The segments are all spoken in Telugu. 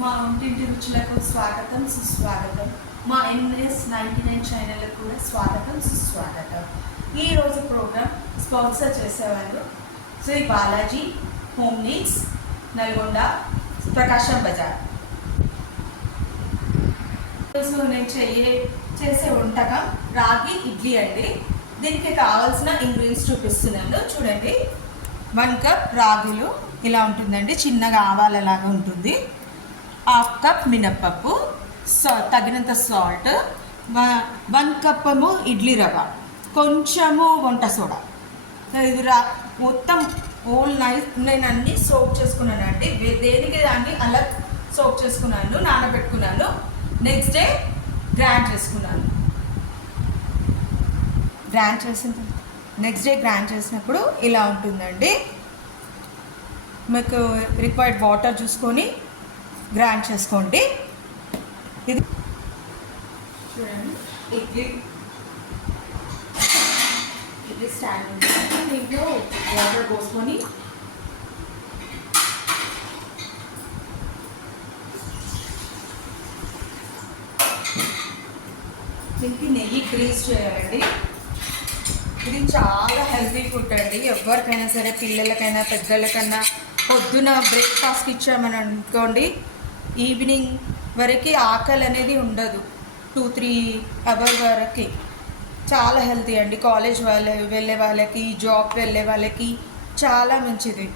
మా ఇంటింటి రుచులకు స్వాగతం సుస్వాగతం. మా NS99 ఛానల్కు కూడా స్వాగతం సుస్వాగతం. ఈరోజు ప్రోగ్రామ్ స్పాన్సర్ చేసేవారు శ్రీ బాలాజీ హోమ్ నీడ్స్, నల్గొండ, ప్రకాశం బజార్. ఈరోజు నేను చేసే వంటకం రాగి ఇడ్లీ అండి. దీనికి కావాల్సిన ఇంగ్రీడియంట్స్ చూపిస్తున్నాను చూడండి. 1 కప్ రాగులు ఇలా ఉంటుందండి, చిన్నగా ఆవాలలాగా ఉంటుంది. 1/2 కప్ మినప్పప్పు, తగినంత సాల్ట్, 1 కప్ ఇడ్లీ రవ్వ, కొంచెము వంట సోడా. ఇది మొత్తం హోల్ నైట్ నేను అన్నీ సోక్ చేసుకున్నాను అండి. దేనికి దాన్ని అలా సోక్ చేసుకున్నాను, నానబెట్టుకున్నాను. నెక్స్ట్ డే గ్రైండ్ చేసుకున్నాను. నెక్స్ట్ డే గ్రైండ్ చేసినప్పుడు ఇలా ఉంటుందండి. మీకు రిక్వైర్డ్ వాటర్ చూసుకొని గ్రైండ్ చేసుకోండి. ఇది చూడండి, ఇడ్లీ స్టాండ్ ఉంటుంది. దీంట్లో వాటర్ పోసుకొని దీనికి నెయ్యి గ్రీస్ చేయాలండి. ఇది చాలా హెల్తీ ఫుడ్ అండి. ఎవరికైనా సరే, పిల్లలకైనా పెద్దలకైనా పొద్దున బ్రేక్ఫాస్ట్ ఇచ్చామని అనుకోండి, ఈవినింగ్ వరకు ఆకలి అనేది ఉండదు. 2-3 అవర్స్ వరకు చాలా హెల్తీ అండి. కాలేజ్ వెళ్ళే వాళ్ళకి, జాబ్ వెళ్ళే వాళ్ళకి చాలా మంచిది.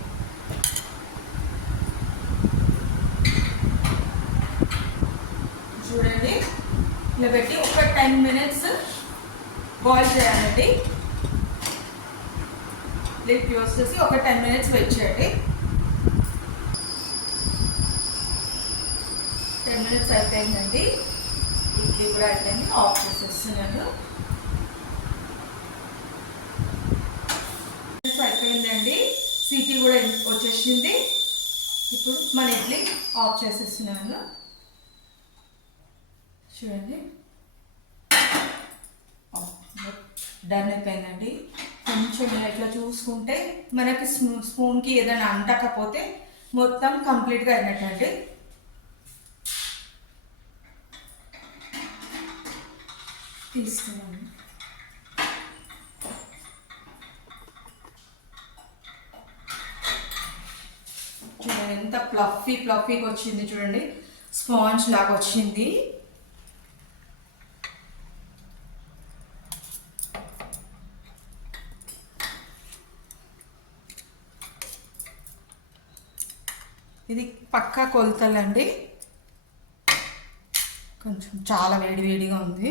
చూడండి, ఇలా పెట్టి ఒక 10 minutes బాయిల్ చేయాలండి. లిడ్ యూస్ చేసి ఒక 10 minutes వెయిట్ చేయండి. 10 minutes అయిపోయిందండి. ఇడ్లీ కూడా అయిపోయింది. ఆఫ్ చేసేస్తున్నాను. అయిపోయిందండి. సీటీ కూడా వచ్చేసింది. ఇప్పుడు మన ఇడ్లీ ఆఫ్ చేసేస్తున్నాను. చూడండి, డన్ అయిపోయిందండి. కొంచెం ఇట్లా చూసుకుంటే మనకి స్పూన్కి ఏదైనా అంటకపోతే మొత్తం కంప్లీట్గా అయినట్టండి. తీస్తున్నాను. చూడండి ఎంత ఫ్లఫీగా వచ్చింది. చూడండి, స్పాంజ్ లాగా వచ్చింది. ఇది పక్కా కొలతలండి. కొంచెం చాలా వేడిగా ఉంది.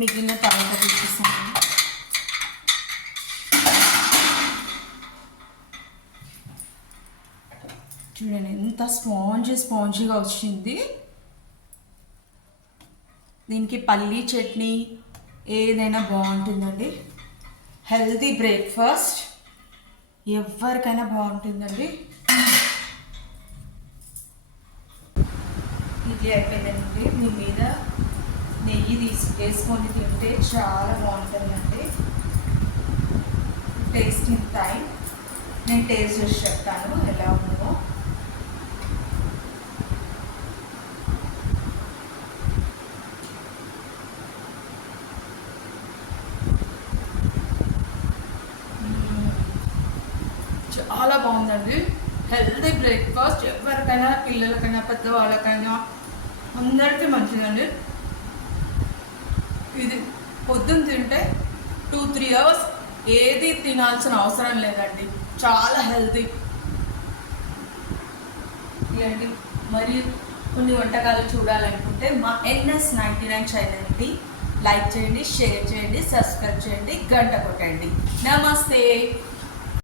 మిగిలిన తర్వాత తీసేసాను. చూడండి ఎంత స్పాంజీగా వచ్చింది. దీనికి పల్లీ చట్నీ ఏదైనా బాగుంటుందండి. హెల్తీ బ్రేక్ఫాస్ట్ ఎవరికైనా బాగుంటుందండి. ఇది అయిపోయిందండి. మీ మీద నెయ్యి వేసుకొని తింటే చాలా బాగుంటుందండి. టేస్టింగ్ టైం నేను టేస్ట్ చేసి చెప్తాను ఎలా ఉందో. చాలా బాగుందండి. హెల్తీ బ్రేక్ఫాస్ట్ ఎవరికైనా, పిల్లలకైనా, పెద్దవాళ్ళకైనా అందరికీ మంచిదండి. ఇది పొద్దున్న తింటే 2-3 hours ఏది తినాల్సిన అవసరం లేదండి. చాలా హెల్తీ. ఇలాంటి మరి కొన్ని వంటకాలు చూడాలనుకుంటే మా NS99 ఛానల్ని లైక్ చేయండి, షేర్ చేయండి, సబ్స్క్రైబ్ చేయండి, గంట కొట్టండి. నమస్తే.